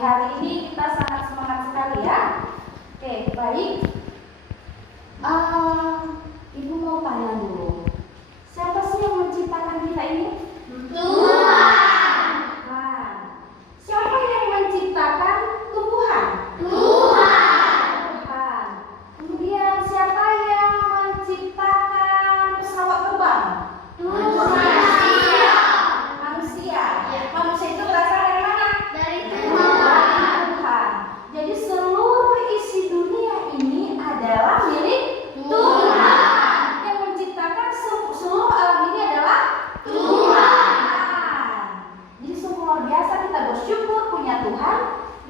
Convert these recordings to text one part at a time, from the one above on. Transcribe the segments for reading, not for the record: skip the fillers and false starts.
hari ini kita sangat semangat sekali ya. Oke, baik. Ibu mau tanya dulu. Siapa sih yang menciptakan kita ini? Tuhan. Siapa yang menciptakan tumbuhan? Tuhan. Kemudian siapa yang menciptakan pesawat terbang? Manusia. Manusia. Manusia itu berasal dari mana? Dari Tuhan. Tuhan. Jadi seluruh isi dunia ini adalah milik Tuhan. Yang menciptakan seluruh alam ini adalah Tuhan. Jadi sungguh luar biasa kita bersyukur punya Tuhan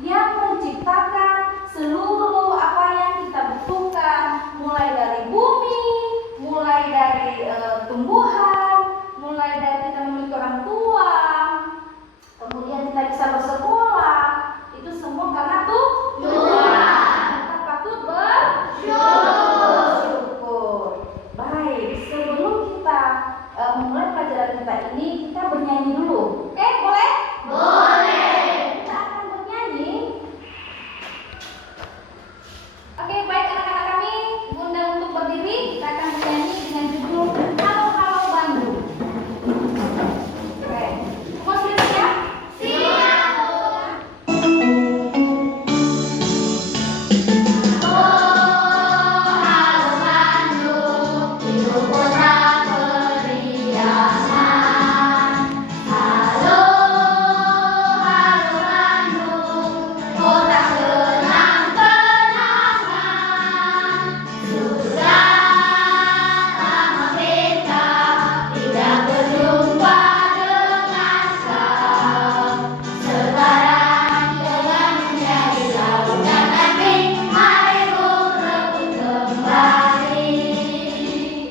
yang menciptakan seluruh apa yang kita butuhkan, mulai dari bumi, mulai dari tumbuhan, mulai dari kita memiliki orang tua, kemudian kita bisa bersekolah, itu semua karena Tuhan. Kita patut bersyukur. Baik, sebelum kita memulai pelajaran kita ini, kita bernyanyi dulu. Oke, boleh? Boleh. Kita akan bernyanyi. Oke, baik anak-anak kami, undang untuk berdiri. Kita akan bernyanyi dengan judul Halo Halo Bandung. Oke, semua sudah siap? Siap.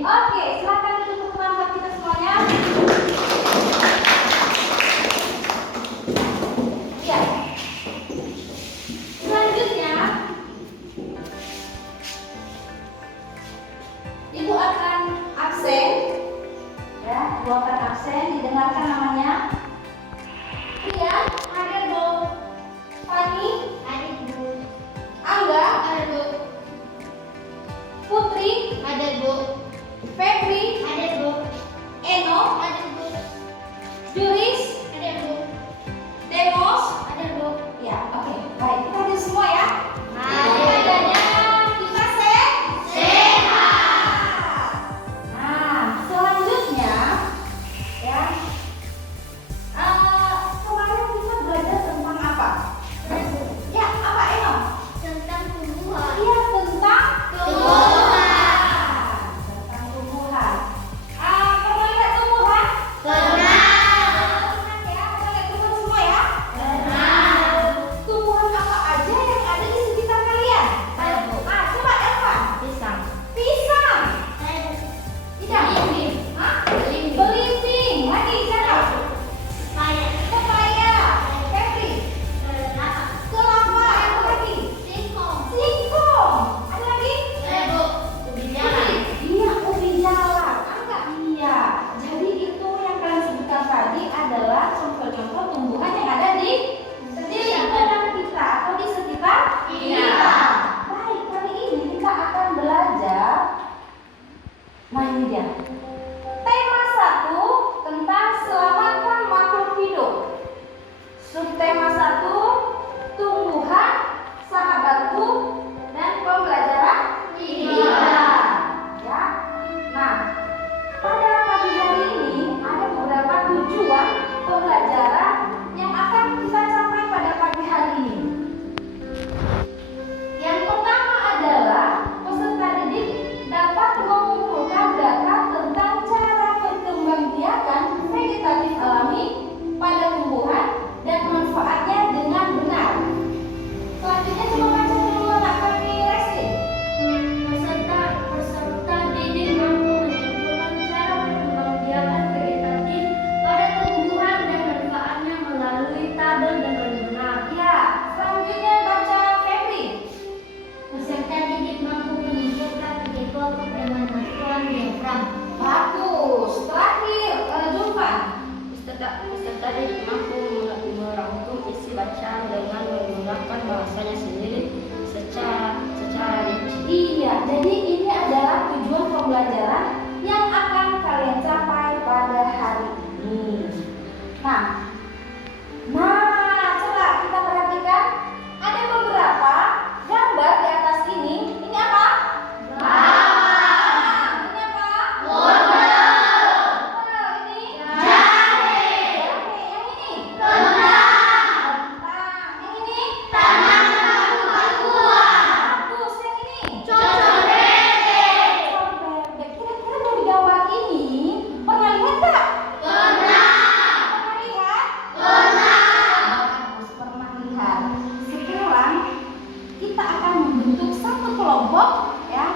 Oke, silakan duduk tempat kita semuanya. Ya. Selanjutnya, Ibu akan absen. Ya, Ibu akan absen, didengarkan namanya. Rian, ada Bu. Fani, Angga, Putri, Febri, Eno, Juris, Demos. Ya, oke. Baik, kita hadir semua ya. Adanya kita sehat. Nah, selanjutnya ya. Kemarin kita belajar tentang apa? Ya, apa Eno? Tentang tumbuhan. Iya, tentang Tumbuhan. Tentang tumbuhan. Kamu lihat tumbuhan? Tenang. Tenang ya, kita lihat tumbuhan semua ya. Tenang. Tumbuhan apa aja yang ada di sekitar kalian? Coba Elva. Pisang. Tidak. Belimbing. Lagi siapa? Pepaya. Febri. Kelapa. Apa lagi? Singkong. Ada lagi? Iya, ubi jalar. Angga. Iya. Jadi itu yang kalian sebutkan tadi adalah contoh-contoh tumbuhan yang ada di lingkungan kita atau di sekitar kita. Baik, kali ini kita akan belajar. Nah, ini dia. Tema 1 tentang selamatkan makhluk hidup. Subtema 1, tumbuhan, sahabatku, dan pembelajaran ya. Nah, pada pagi hari ini ada beberapa tujuan pembelajaran yang akan kita capai pada pagi hari ini. Yang pertama adalah peserta didik dapat mengumpulkan data tentang cara perkembangbiakan vegetatif alami pada tumbuhan dan manfaatnya dengan benar. bahasanya sendiri secara rinci. Iya, jadi ini adalah tujuan pembelajaran yang akan kalian capai pada hari ini. Nah, coba kita perhatikan ada beberapa gambar di atas ini. Ini apa? Ini apa? Ini jahe. Yang ini? Kentang. Yang ini? Bagus. Yang ini? Bebek. Kira-kira dari gambar ini pernah lihat nggak? Pernah lihat? Bagus, pernah lihat. Sekarang kita akan membentuk satu kelompok ya.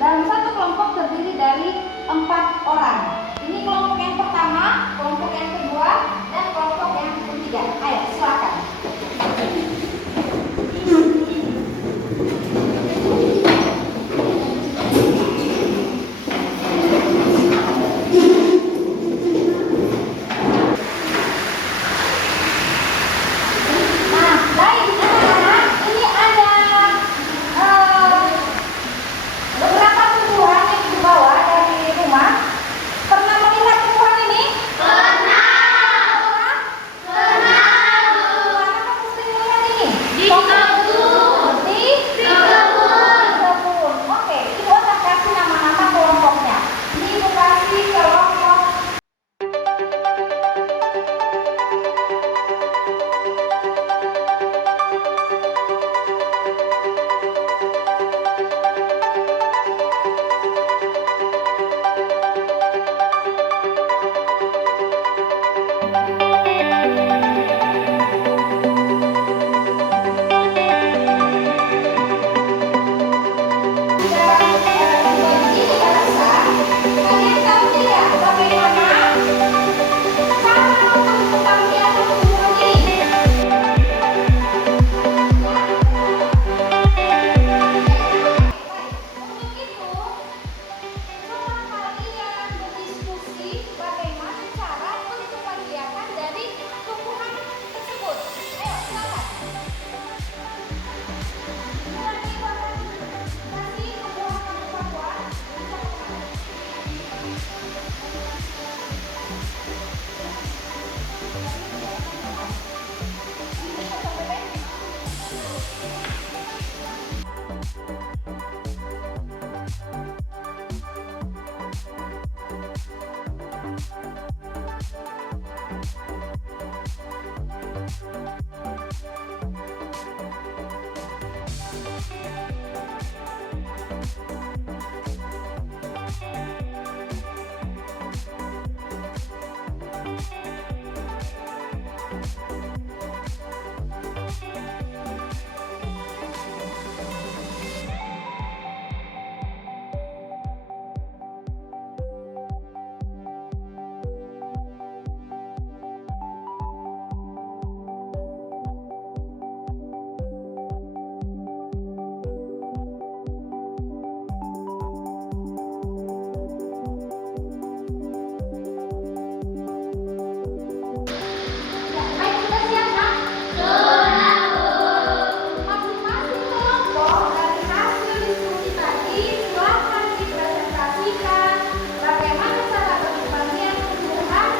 Dalam satu kelompok terdiri dari 4 orang. Ini kelompok yang pertama, kelompok yang kedua, dan kelompok yang ketiga. Ayo, silakan. Nah, baik anak-anak, ini ada beberapa tumbuhan yang dibawa dari rumah. Pernah melihat tumbuhan ini? Pernah. Mana kamu sering melihat ini? Di kebun. Di kebun. Oke, Ibu akan kasih nama-nama kelompoknya. Ini Ibu kasih kelompok. Kalian tahu tidak bagaimana cara membentuk biasa tumbuhan ini? Untuk itu, coba kalian berdiskusi bagaimana cara bentukan biakan dari tumbuhan tersebut. Ayo, silakan. Mulai Ibu akan kasih tumbuhan Papua. Baik, sudah siap, Nak? Masing-masing kelompok dari hasil diskusi tadi silakan dipresentasikan bagaimana cara berkembangnya tumbuhan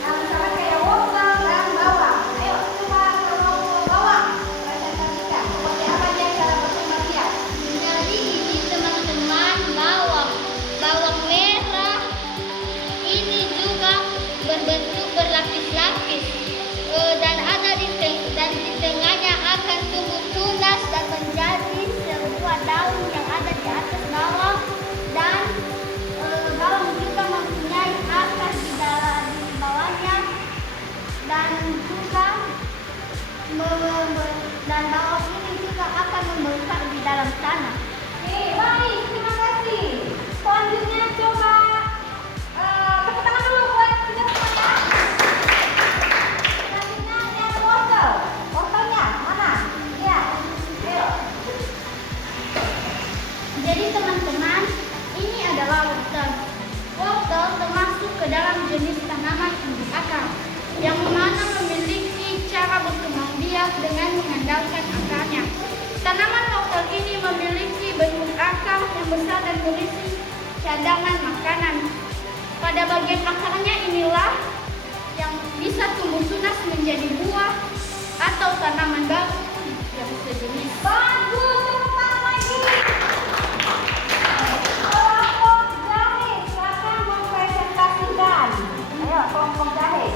antara kayak wortel dan bawang. Ayo coba kelompok bawang presentasikan seperti apa dia cara berkembang biak. Jadi ini teman-teman bawang merah ini juga berbentuk berlapis-lapis dan di tengahnya akan tumbuh tunas dan menjadi sebuah daun yang ada di atas bawang dan bawang juga mempunyai akar di bawahnya dan juga dan bawang ini juga akan membengkak di dalam tanah. Oke, baik, terima kasih. Selanjutnya coba tepuk tangan dulu buat kita semua ya. Selanjutnya yang wortel. Wortelnya mana? Ya, ayo. Jadi teman-teman, ini adalah wortel. Wortel termasuk ke dalam jenis tanaman tumbuh akar, yang mana memiliki cara berkembang biak dengan mengandalkan akarnya. yang besar dan berisi cadangan makanan. Pada bagian akarnya inilah yang bisa tumbuh tunas menjadi buah atau tanaman baru yang sejenis. Bagus, tepuk tangan lagi. Kelompok jahe, silakan mempresentasikan. Ayo, kelompok jahe.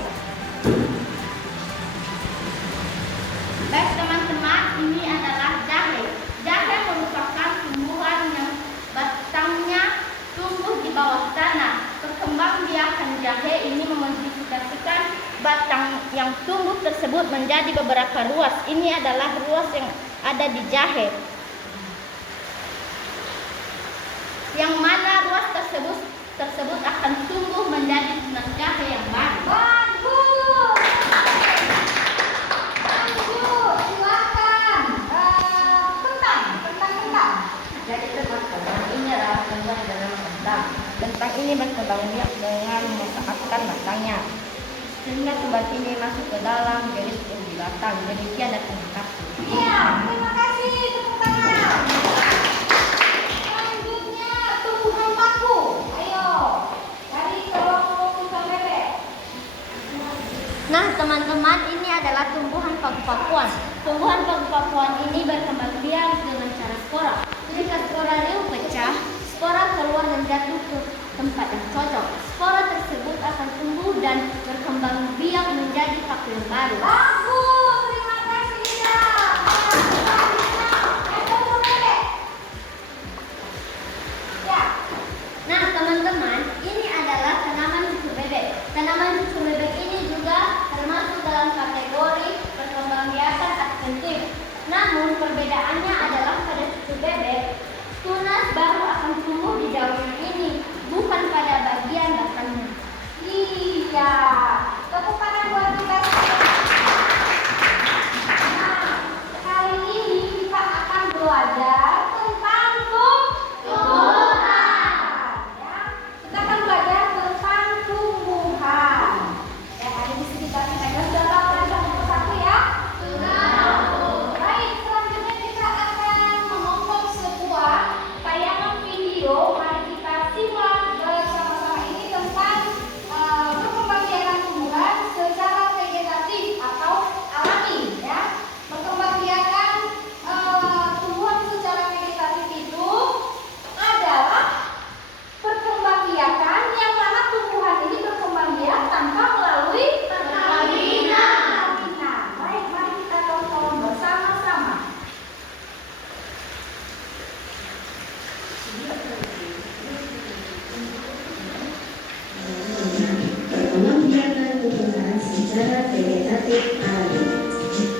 Baik teman-teman, ini adalah jahe. Jahe merupakan tumbuhan yang batangnya tumbuh di bawah tanah. Perkembangbiakan jahe ini memodifikasikan batang yang tumbuh tersebut menjadi beberapa ruas. Ini adalah ruas yang ada di jahe. Yang mana ruas tersebut akan tumbuh menjadi tunas jahe yang baru. Bagus. Lanjut, silakan. Kentang. Jadi teman-teman, ini adalah kentang dalam kentang. Kentang ini berkembang biak dengan memanfaatkan batangnya, sehingga kembang ini masuk ke dalam garis umbi batang. Demikian dan terima kasih. Iya, terima kasih. Tepuk tangan. Selanjutnya, tumbuhan paku. Ayo, dari kelompok tukang bebek. Nah teman-teman, ini adalah tumbuhan paku-pakuan. Tumbuhan paku-pakuan ini berkembang biak dengan cara spora. Ketika spora riuh pecah, spora keluar dan jatuh ke tempat yang cocok. Spora tersebut akan tumbuh dan berkembang biak menjadi paku yang baru. Bagus, terima kasih. Ida. Selanjutnya, tukang bebek. Ya. Nah teman-teman, ini adalah tanaman cucu bebek. Tanaman cucu bebek ini juga termasuk dalam kategori perkembangbiakan adventif. Namun perbedaannya adalah pada cucu bebek, tunas baru akan tumbuh di daunnya ini, bukan pada bagian batangnya. Iya. Tepuk tangan buat kita semua. Nah, kali ini kita akan belajar tentang tumbuhan. Ya. Kita akan belajar tentang tumbuhan. Yang ada di sekitar kita. Sudah tahu satu persatu ya? Baik, selanjutnya kita akan menonton sebuah tayangan video. Mari kita simak bersama-sama ini tentang perkembangbiakan tumbuhan secara vegetatif atau alami, ya. Perkembangbiakan tumbuhan secara vegetatif itu adalah perkembangbiakan yang mana tumbuhan ini berkembang biak tanpa melalui perkawinan. Baik, mari kita tonton bersama-sama. Perkembangbiakan tumbuhan secara vegetatif alami.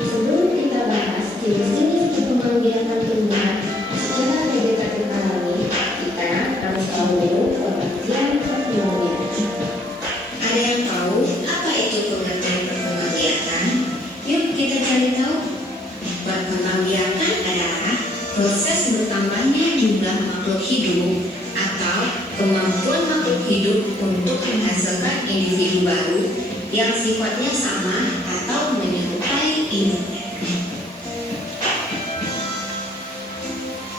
Sebelum kita bahas jenis-jenis perkembangbiakan tumbuhan secara vegetatif alami, kita harus tahu dulu pengertian perkembangbiakan. Ada yang tahu apa itu pengertian perkembangbiakan? Yuk kita cari tahu. Perkembangbiakan adalah proses bertambahnya jumlah makhluk hidup atau kemampuan makhluk hidup untuk menghasilkan individu baru yang sifatnya sama atau menyerupai induknya.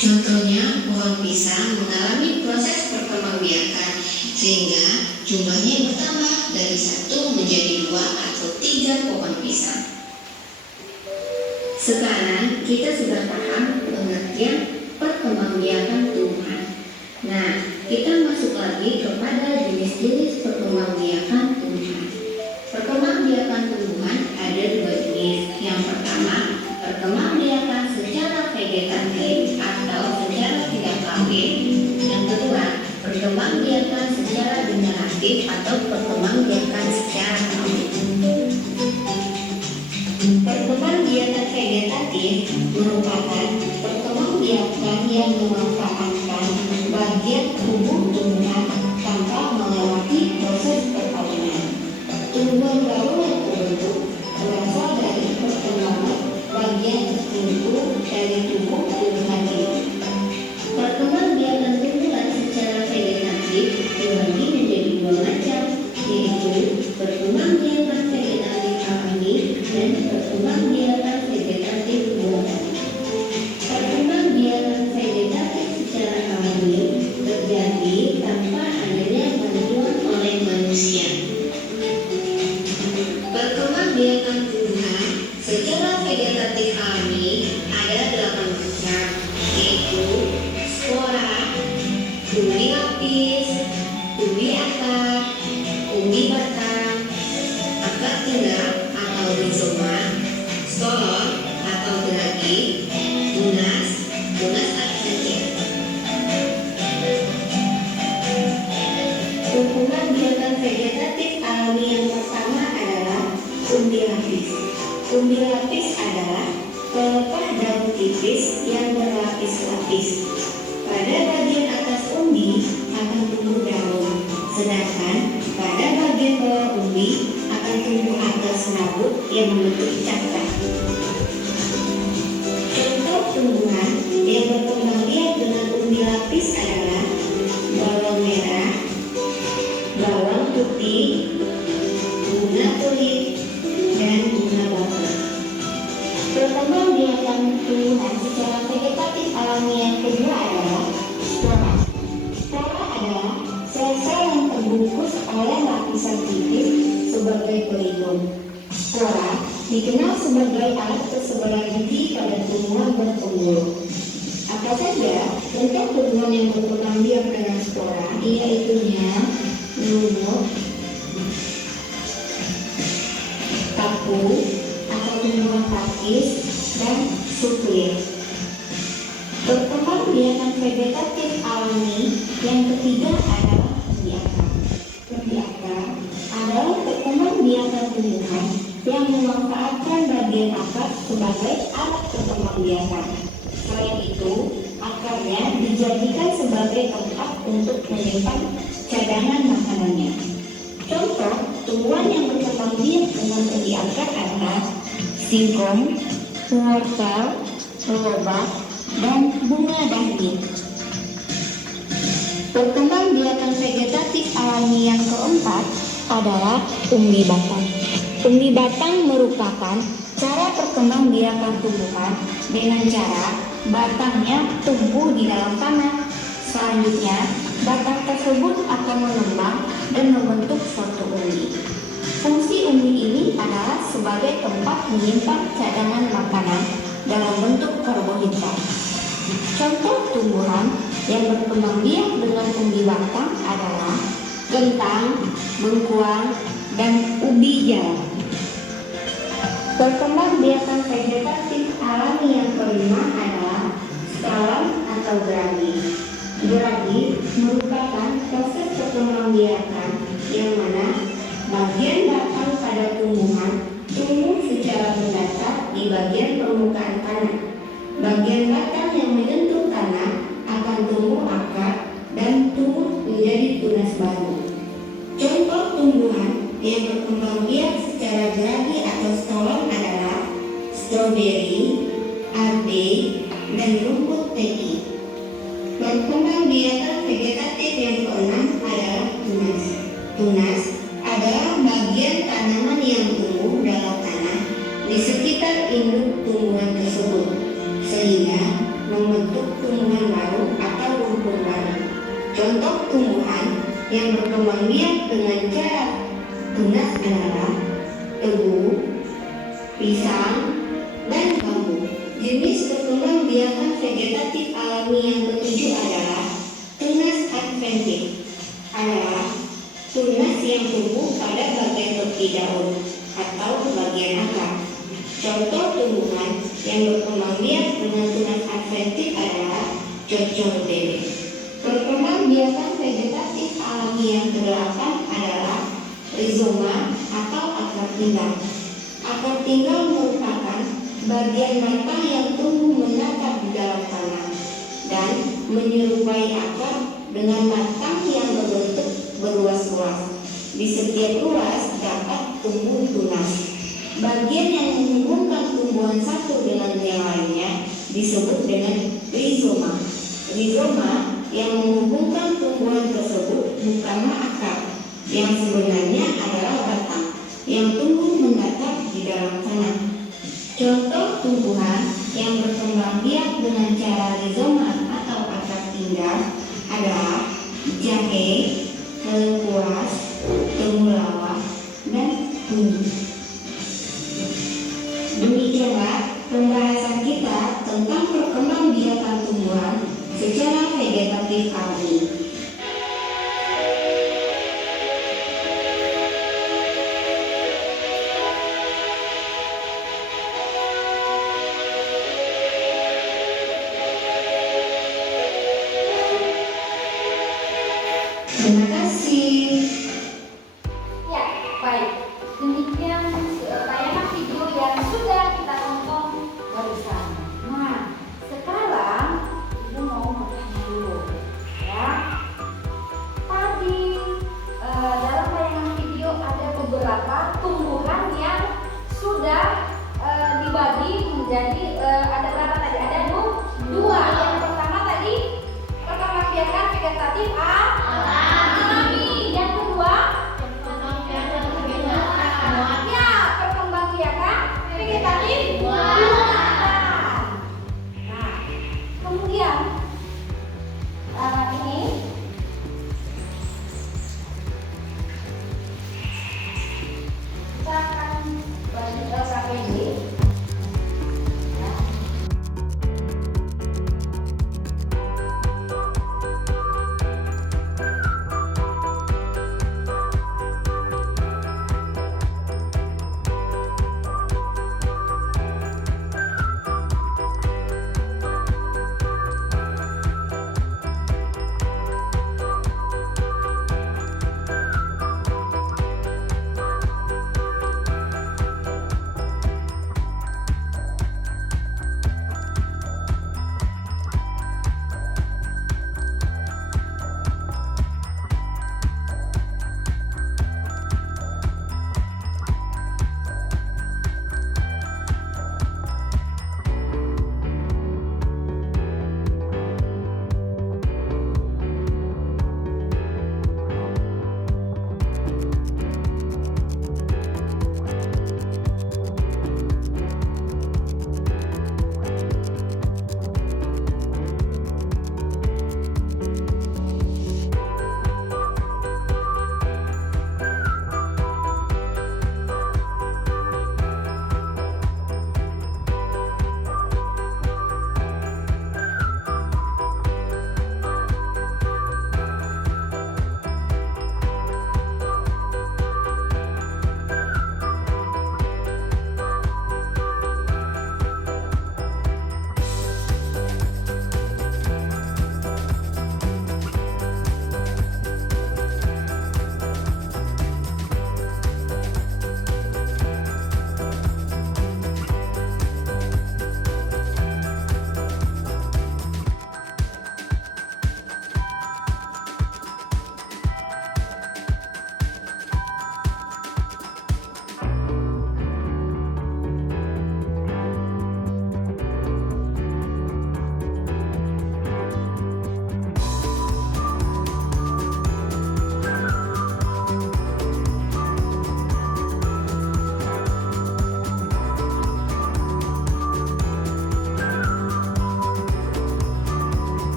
Contohnya, pohon pisang mengalami proses perkembangbiakan sehingga jumlahnya bertambah dari 1 menjadi 2 atau 3 pohon pisang. Sekarang kita sudah paham pengertian perkembangbiakan tumbuhan. Nah, kita masuk lagi kepada jenis-jenis perkembangbiakan tumbuhan. Perkembangbiakan tumbuhan ada 2 jenis. Yang pertama, perkembangbiakan secara vegetatif atau secara tidak kawin. Yang kedua, perkembangbiakan secara generatif atau perkembangbiakan secara kawin. Perkembangbiakan vegetatif merupakan perkembangbiakan yang memanfaatkan bagian tubuh tumbuhan tanpa melewati proses perkawinan. Tumbuhan baru yang terbentuk berasal dari perkembangan bagian tertentu dari tubuh tumbuhan itu. Perkembangbiakan tumbuhan secara vegetatif dibagi menjadi 2 macam, yaitu perkembangbiakan vegetatif alami dan perkembangbiakan vegetatif buatan. Perkembangbiakan vegetatif secara alami tipis yang berlapis-lapis. Pada bagian atas umbi akan tumbuh daun, sedangkan pada bagian bawah umbi akan tumbuh akar serabut yang membentuk cakar. Contoh tumbuhan yang berkembang biak dengan umbi lapis adalah bawang merah, bawang putih, bunga kulit, dan bunga batu. Perkembangbiakan tumbuhan secara vegetatif alami yang kedua adalah spora. Spora adalah sel-sel yang terbungkus oleh lapisan tipis sebagai pelindung. Spora dikenal sebagai alat persebaran inti pada tumbuhan bertumbuh. Apa saja bentuk tumbuhan yang berkembang biak dengan spora, yaitunya lumut, tapu atau tumbuhan pakis, dan suklir. Perkembangbiakan vegetatif alami yang ketiga adalah umbi akar. Umbi akar adalah perkembangbiakan tumbuhan yang memanfaatkan bagian akar sebagai alat perkembangbiakan. Selain itu, akarnya dijadikan sebagai tempat untuk menyimpan cadangan makanannya. Contoh tumbuhan yang berkembang biak dengan umbi akar adalah singkong, wortel, lobak, dan bunga daging. Perkembangbiakan vegetatif alami yang keempat adalah umbi batang. Umbi batang merupakan cara perkembangbiakan tumbuhan dengan cara batangnya tumbuh di dalam tanah. Selanjutnya, batang tersebut akan mengembang dan membentuk suatu umbi. Fungsi umbi ini adalah sebagai tempat menyimpan cadangan makanan dalam bentuk karbohidrat. Contoh tumbuhan yang berkembang biak dengan umbi batang adalah kentang, bengkuang, dan ubi jalar. Perkembangbiakan vegetatif alami yang kelima adalah stolon atau geragi. Geragi merupakan proses perkembangbiakan yang mana bagian batang pada tumbuhan tumbuh secara mendatar di bagian permukaan tanah. Bagian batang yang menyentuh tanah akan tumbuh akar dan tumbuh menjadi tunas baru. Contoh tumbuhan yang berkembang biak secara geragi atau stolon adalah stroberi, arbe, dan rumput teki. Perkembangbiakan vegetatif yang keenam adalah tunas. Tunas adalah bagian tanaman yang tumbuh dalam tanah di sekitar induk tumbuhan tersebut, sehingga membentuk tumbuhan baru atau rumput baru. Contoh tumbuhan yang berkembang biak dengan cara tunas adalah tebu, pisang, dan bambu. Jenis perkembangbiakan vegetatif alami yang ketujuh adalah tunas adventif. Adalah tunas yang tumbuh pada bagian tepi daun atau bagian akar. Contoh tumbuhan yang berkembang biak dengan tunas adventif adalah cocor bebek. Perkembangbiakan vegetatif alami yang kedelapan adalah rizoma atau akar tinggal. Akar tinggal merupakan bagian batang yang tumbuh menatap di dalam tanah dan menyerupai akar dengan batang yang berbentuk berluas-luas. Di setiap ruas dapat tumbuh tunas. Bagian yang menghubungkan tumbuhan satu dengan yang lainnya disebut dengan rizoma. Rizoma yang menghubungkan tumbuhan tersebut bukanlah akar, yang sebenarnya adalah batang yang tumbuh mendatar di dalam tanah. Contoh tumbuhan yang berkembang biak dengan cara rizoma atau akar tinggal adalah jahe, lengkuas, temulawak, dan kunyit. Demikianlah pembahasan kita tentang perkembangbiakan tumbuhan secara vegetatif alami. Ya, baik. Demikian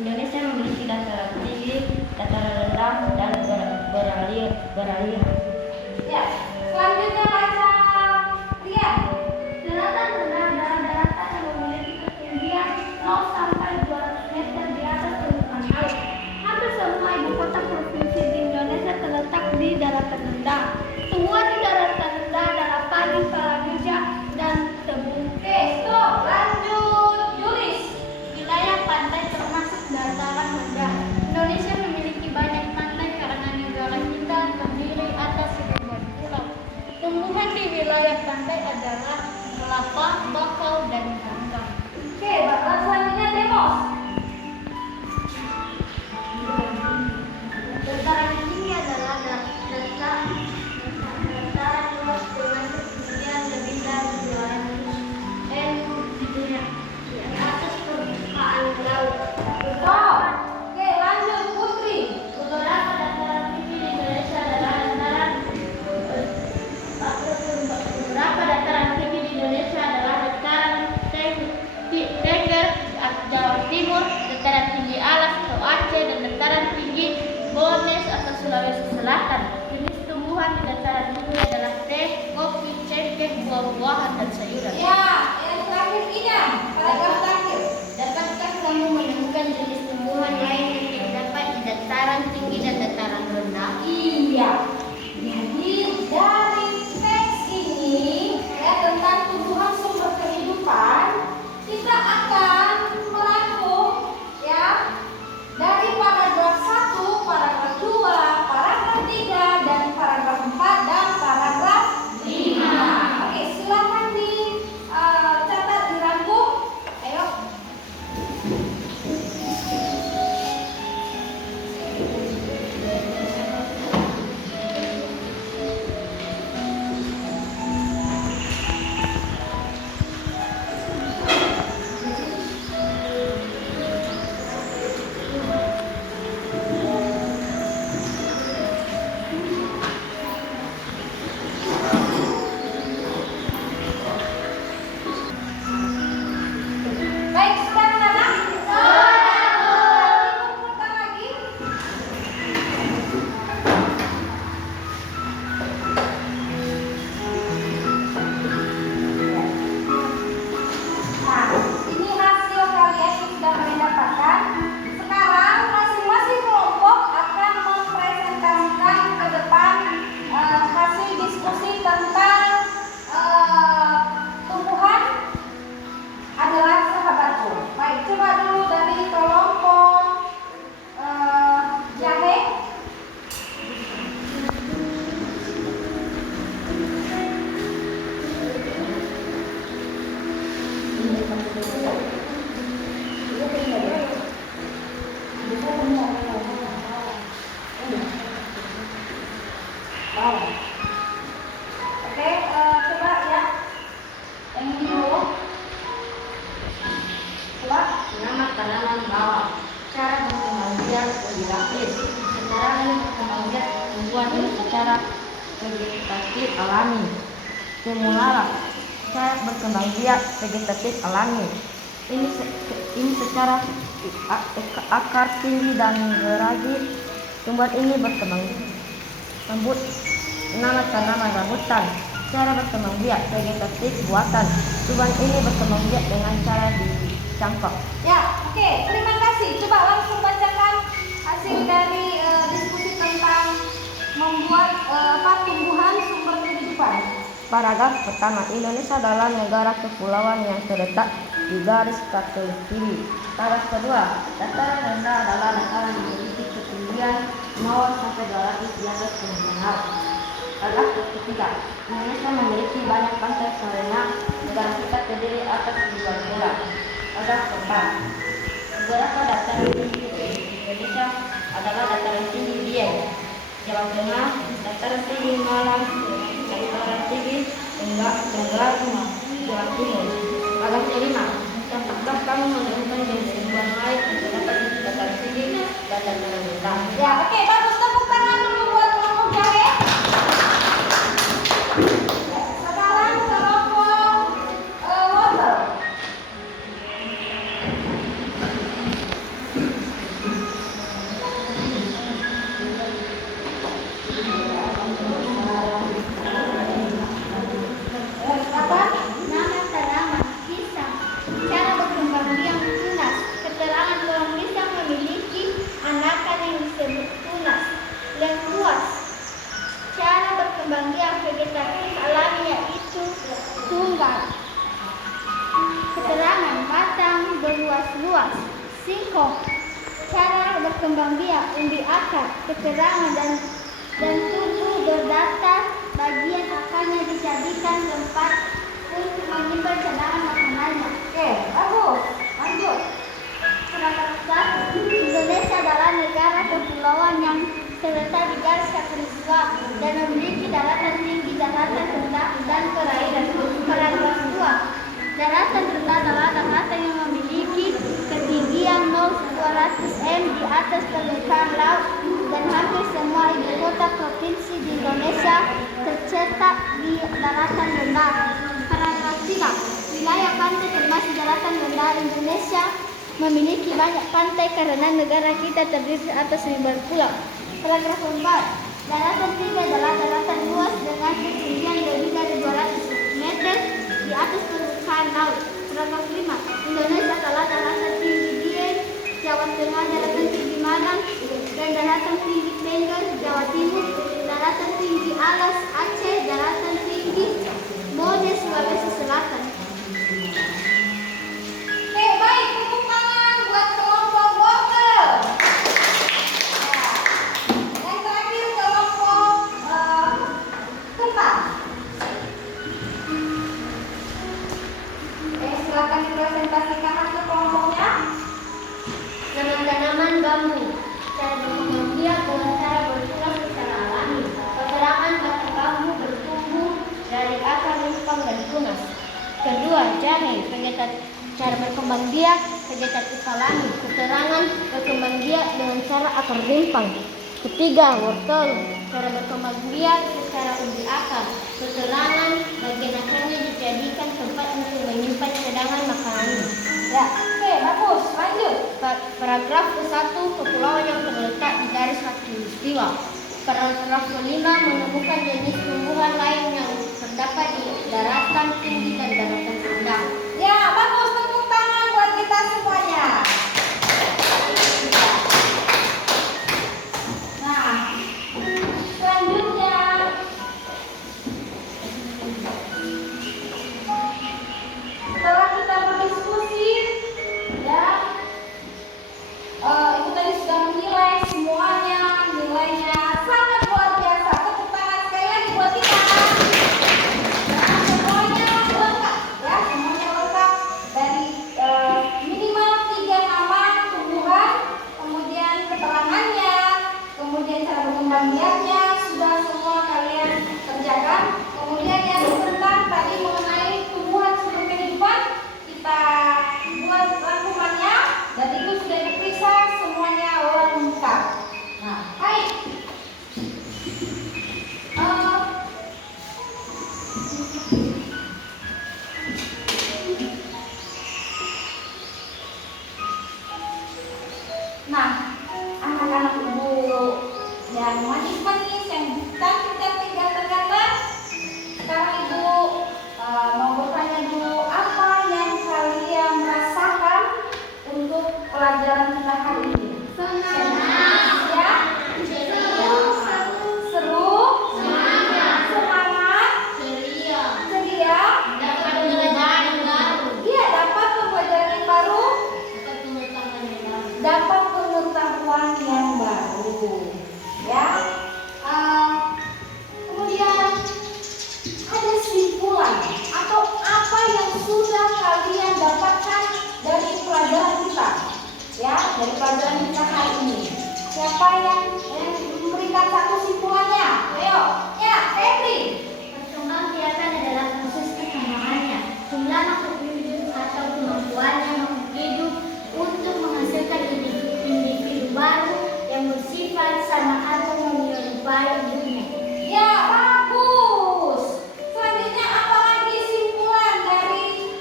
Indonesia memiliki dataran tinggi, dataran rendah, dan beraliran. Ya, selanjutnya baca Rian. Daratan rendah adalah daratan yang memiliki ketinggian 0 sampai 200 meter di atas permukaan laut. Hampir semua ibu kota provinsi di Indonesia terletak di daratan rendah. Semua di daratan rendah adalah Padi, Palangija, dan Tebung. Oke, stop. Lanjut. Yulis. Wilayah pantai termasuk dataran rendah. Indonesia memiliki banyak pantai karena negara kita terdiri atas ribuan pulau. Tumbuhan di wilayah pantai adalah kelapa, bakau, dan gambang. Oke, bapak selanjutnya Demos. Dataran tinggi adalah dataran luas dengan ketinggian lebih dari 200 meter di atas permukaan laut. Stop. Oke, lanjut Putri. Beberapa dataran tinggi di Indonesia adalah dataran Teger, Jawa Timur, dataran tinggi Alas atau Aceh, dan dataran tinggi Bones atau Sulawesi Selatan. Jenis tumbuhan di dataran tinggi adalah teh, kopi, cengkeh, buah-buahan, dan sayuran. Ya, yang terakhir Ina. Paragraf terakhir. Dapatkah kamu menemukan jenis tumbuhan lain yang terdapat di dataran tinggi dan dataran rendah? Iya. Jadi dari teks ini ya tentang tumbuhan sumber kehidupan, kita akan merangkum ya dari paragraf 1, paragraf 2, paragraf 3, dan paragraf 4 dan paragraf 5. Oke, silakan dicatat, dirangkum. Ayo. Baik, sudah anak-anak? Dikumpulkan lagi. Nah, ini hasil kalian yang sudah kalian dapatkan. Sekarang masing-masing kelompok akan mempresentasikan ke depan hasil diskusi tentang tumbuhan adalah sahabatku. Baik, coba dulu dari kelompok jahe. Oke, coba ya. Yang ini dulu. Coba. Nama tanaman bawang. Cara berkembang biak berlapis. Secara berkembang biak tumbuhan ini secara vegetatif alami. Tumularak. Cara berkembang biak vegetatif alami. Ini secara akar tinggi dan geragi. Tumbuhan ini berkembang rambut. Nama tanaman rambutan. Cara berkembang biak vegetatif buatan. Tumbuhan ini berkembang biak dengan cara dicampak. Ya, oke. Terima kasih. Coba langsung bacakan hasil dari diskusi tentang membuat tumbuhan sumber kehidupan. Paragraf pertama, Indonesia adalah negara kepulauan yang terletak di garis katulik kiri. Paragraf kedua, dataran rendah adalah dataran yang memiliki ketinggian 0 sampai 200 di atas permukaan laut. Paragraf ketiga, Indonesia memiliki banyak pantai karena negara kita terdiri atas ribuan pulau. Paragraf keempat, beberapa dataran tinggi di Indonesia adalah dataran tinggi Dieng, Jawa Tengah, dataran tinggi Malang, dataran tinggi Tenggaru, Jawa Timur. Paragraf kelima, dapatkah kamu menemukan jenis tumbuhan lain yang terdapat di dataran tinggi dan dataran rendah? Ya, oke. Bagus. Tepuk tangan dulu buat kelompok jahe. Sekarang kelompok wortel. vegetatif alami yaitu tunggal. Keterangan batang berluas-luas, singkong, cara berkembang biak, umbi akar, keterangan dan tubuh berdatar, bagian akarnya dijadikan tempat untuk menyimpan cadangan makanannya. Oke, bagus. Lanjut. Paragraf 1. Indonesia adalah negara kepulauan yang terletak di garis khatulistiwa dan memiliki daratan tinggi, daratan rendah, dan perairan. Paragraf 2. Daratan rendah adalah daratan yang memiliki ketinggian 0,200 m di atas permukaan laut dan hampir semua ibu kota provinsi di Indonesia tercetak di daratan rendah. Paragraf 3. Wilayah pantai termasuk daratan rendah. Indonesia memiliki banyak pantai karena negara kita terdiri atas ribuan pulau. Paragraf 4. Daratan tinggi adalah daratan luas dengan ketinggian lebih dari 200 meter di atas permukaan laut. Paragraf 5. Indonesia adalah daratan tinggi Dieng, Jawa Tengah, daratan tinggi Madang, dan daratan tinggi Tengger, Jawa Timur, daratan tinggi Alas, Aceh, daratan tinggi Bone, Sulawesi Selatan. Oke, baik. Tepuk tangan buat kelompok wortel. Yang terakhir kelompok kentang. Silakan dipresentasikan hasil kelompoknya. Tanaman bambu. Cara berkembang biak dengan cara bertulang secara alami. Keterangan batang bambu bertumbuh dari akar rimpang dan tunas. Kedua, jahe. Cara berkembang biak vegetatif alami. Keterangan berkembang biak dengan cara akar rimpang. Ketiga, wortel. Cara berkembang biak secara umbi akar. Keterangan bagian akarnya dijadikan tempat untuk menyimpan cadangan makanan. Ya, oke, bagus. Lanjut. Paragraf ke-1, kepulauan yang terletak di garis khatulistiwa. Paragraf ke-5, menemukan jenis tumbuhan lain yang terdapat di daratan tinggi dan daratan rendah. Ya, bagus. Tepuk tangan buat kita semuanya. Nah, selanjutnya setelah kita berdiskusi ya, ibu tadi sudah menilai semuanya, nilainya sangat luar biasa. Tepuk tangan sekali lagi buat kita. Nah, semuanya lengkap ya, semuanya lengkap dari minimal 3 nama tumbuhan, kemudian keterangannya, kemudian cara berkembang biaknya sudah semua kalian kerjakan. Kemudian yang tentang tadi mengenai tumbuhan sumber kehidupan kita buat rangkumannya dan itu sudah diperiksa semuanya lengkap. Nah, baik. Nah, anak-anak ibu yang manis-manis, yang cantik-cantik, ganteng-ganteng, sekarang ibu mau bertanya dulu apa yang kalian rasakan untuk pelajaran kita hari ini? Senang. Ya? Seru? Semangat? Ceria? Dapat pelajaran yang baru. Iya, dapat pembelajaran yang baru, dapat pengetahuan yang baru. Ya. Kemudian ada simpulan atau apa yang sudah kalian dapatkan dari pelajaran kita, ya, dari pelajaran kita hari ini. Siapa yang memberikan satu simpulannya? Ayo, ya, Febri. Perkembang biakan adalah proses perkembangannya, jumlah makhluk hidup atau kemampuannya makhluk hidup untuk menghasilkan individu baru yang bersifat sama atau menyerupai induknya. Ya, bagus. Selanjutnya apa lagi simpulan dari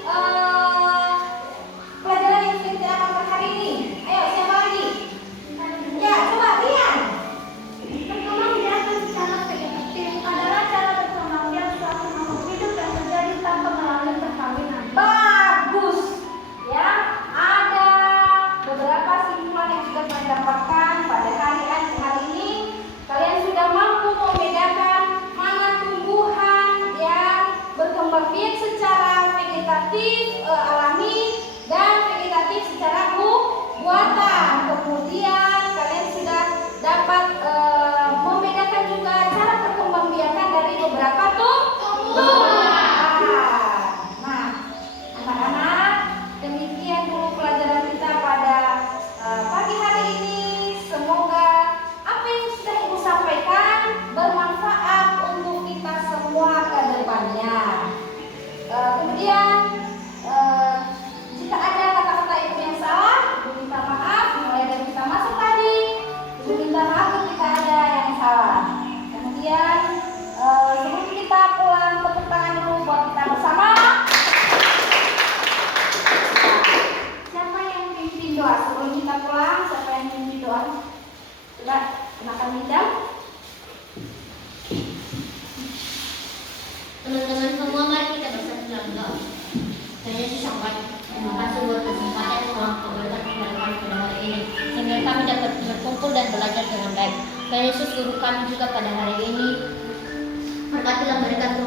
pelajaran yang sudah kita dapatkan hari ini? Ayo, siapa lagi? Ya, coba Rian. Perkembang biakan berpikir secara vegetatif alami dan vegetatif secara buatan. Kemudian kalian sudah dapat membedakan juga cara perkembangbiakan dari beberapa tumbuhan. Nah, anak-anak, demikian dulu pelajaran kita pada pagi hari ini. Semoga apa yang sudah Ibu sampaikan bermanfaat untuk kita semua ke depannya. Kemudian jika ada kata-kata Ibu yang salah, Ibu minta maaf. Mulai dari kita masuk tadi, Ibu minta maaf ketika ada yang salah. Kemudian sebelum kita pulang, tepuk tangan dulu buat kita bersama. Siapa yang pimpin doa sebelum kita pulang? Siapa yang pimpin doa? Coba silakan Linda. Teman-teman semua, mari kita bersatu dalam doa. Saya Yesus sangat terima kasih buat kesempatan yang telah Kau berikan kepada kami pada hari ini, sehingga kami dapat berkumpul dan belajar dengan baik. Tuhan Yesus, guru kami juga pada hari ini. Berkatilah mereka